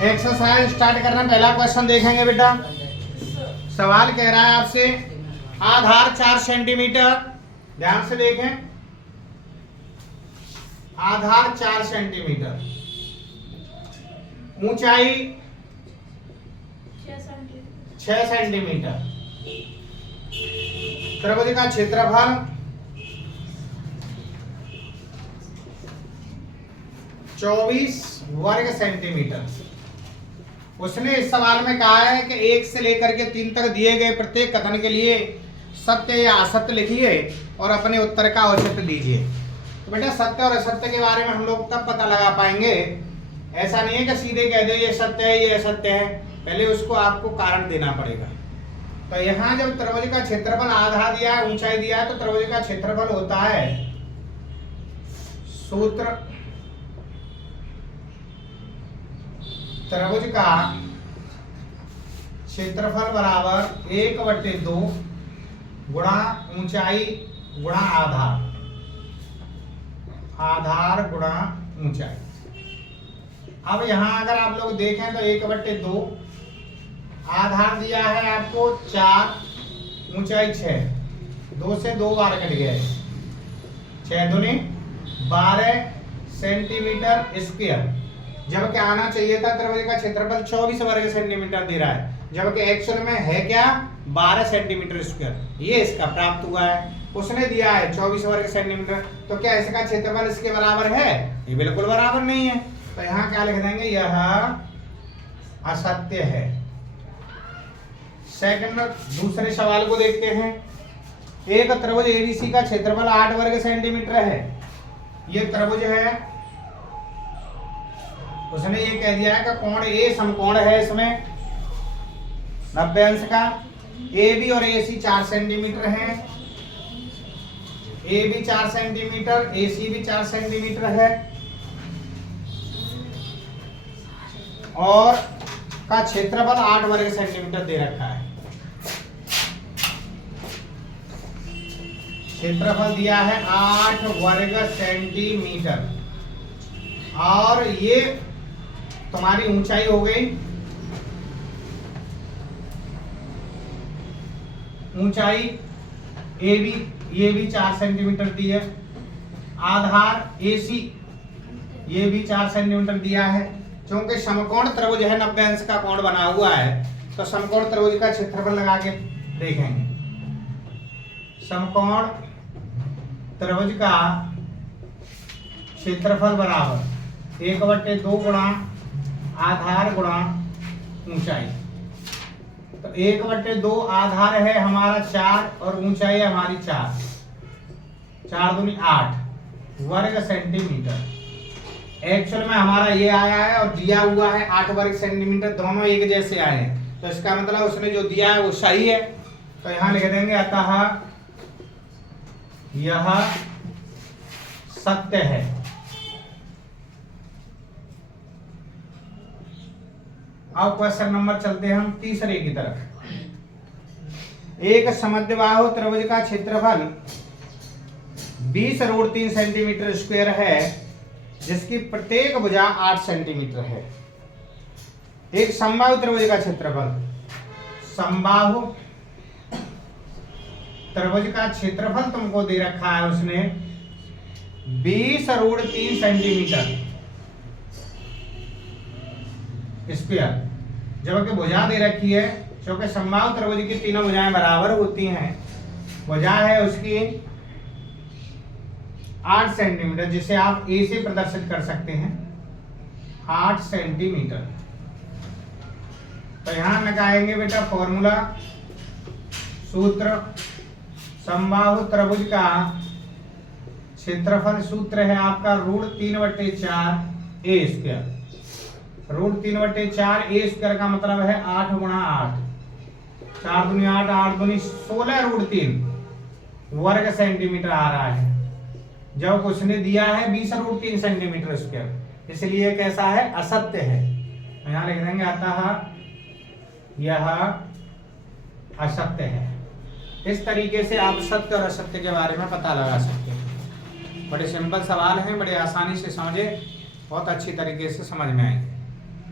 Exercise start करना। पहला question देखेंगे बेटा। सवाल कह रहा है आपसे आधार 4 सेंटीमीटर, ध्यान से देखें, आधार 4 सेंटीमीटर, ऊंचाई 6 सेंटीमीटर, त्रिभुज का क्षेत्रफल 24 वर्ग सेंटीमीटर। उसने इस सवाल में कहा है कि 1 से लेकर के 3 तक दिए गए प्रत्येक कथन के लिए सत्य या असत्य लिखिए और अपने उत्तर का औचित्य दीजिए। तो बेटा सत्य और असत्य के बारे में हम लोग तब पता लगा पाएंगे, ऐसा नहीं है कि सीधे कह दे ये सत्य है ये असत्य है, पहले उसको आपको कारण देना पड़ेगा। तो यहाँ जब त्रिभुज का क्षेत्रफल आधा दिया है, ऊंचाई दिया है, तो त्रिभुज का क्षेत्रफल होता है, सूत्र त्रिभुज का क्षेत्रफल बराबर 1/2 गुणा ऊंचाई गुणा आधार, आधार गुणा ऊंचाई। अब यहां अगर आप लोग देखें तो 1/2, आधार दिया है आपको 4, ऊंचाई 6, 2 से 2 बार कट गया है, 6 दूनी 12 सेंटीमीटर स्क्वायर, जबकि आना चाहिए था त्रिभुज का क्षेत्रफल 24 वर्ग सेंटीमीटर दे रहा है, जबकि एक्चुअल में है क्या 12 सेंटीमीटर स्क्वायर। ये इसका प्राप्त हुआ है, उसने दिया है 24 वर्ग सेंटीमीटर, तो क्या इसका क्षेत्रफल इसके बराबर है? ये बिल्कुल बराबर नहीं है। तो यहाँ क्या लिख देंगे, यह असत्य है। सेकंड दूसरे सवाल को देखते हैं। एक त्रिभुज एबीसी का क्षेत्रफल 8 वर्ग सेंटीमीटर है। ये त्रिभुज है, उसने ये कह दिया है कि कोण ए समकोण है, इसमें 90 अंश का, ए बी और ए सी 4 सेंटीमीटर है, ए बी 4 सेंटीमीटर, ए सी भी 4 सेंटीमीटर है, और का क्षेत्रफल 8 वर्ग सेंटीमीटर दे रखा है। क्षेत्रफल दिया है 8 वर्ग सेंटीमीटर, और ये तुम्हारी ऊंचाई हो गई, ऊंचाई ये भी 4 सेंटीमीटर दी है, आधार एसी ये भी 4 सेंटीमीटर दिया है। क्योंकि समकोण त्रिभुज है, 90 अंश का कोण बना हुआ है, तो समकोण त्रिभुज का क्षेत्रफल लगा के देखेंगे। समकोण त्रिभुज का क्षेत्रफल बराबर 1/2 गुणा आधार गुणा ऊंचाई। तो 1/2 आधार है हमारा 4 और ऊंचाई है हमारी 4, 4 दूनी 8 वर्ग सेंटीमीटर। एक्चुअल में हमारा ये आया है और दिया हुआ है 8 वर्ग सेंटीमीटर, दोनों एक जैसे आए हैं, तो इसका मतलब उसने जो दिया है वो सही है। तो यहां लिख देंगे अतः यह सत्य है। अब क्वेश्चन नंबर चलते हैं हम तीसरे की तरफ। एक समद्विबाहु त्रिभुज का क्षेत्रफल 20√3 सेंटीमीटर स्क्वायर है, जिसकी प्रत्येक भुजा 8 सेंटीमीटर है। एक समबाहु त्रिभुज का क्षेत्रफल, समबाहु त्रिभुज का क्षेत्रफल तुमको दे रखा है उसने 20√3 सेंटीमीटर स्क्वायर, जबकि भुजा दे रखी है, क्योंकि समबाहु त्रिभुज की तीनों भुजाएं बराबर होती हैं, भुजा है उसकी 8 सेंटीमीटर, जिसे आप ए से प्रदर्शित कर सकते हैं 8 सेंटीमीटर। तो यहां लगाएंगे बेटा फॉर्मूला, सूत्र समबाहु त्रिभुज का क्षेत्रफल सूत्र है आपका √3/4 ए स्क्वायर। √3/4 ए स्क्वायर का मतलब है 8 गुणा 8, 4 दूनी 8, 8 दूनी 16√3 वर्ग सेंटीमीटर आ रहा है, जब उसने दिया है 20√3 सेंटीमीटर स्क्वायर, इसलिए कैसा है असत्य है। यहां लिख देंगे अतः यह असत्य है। इस तरीके से आप सत्य और असत्य के बारे में पता लगा सकते हैं। बड़े सिंपल सवाल हैं, बड़े आसानी से समझे, बहुत अच्छी तरीके से समझ में आएंगे।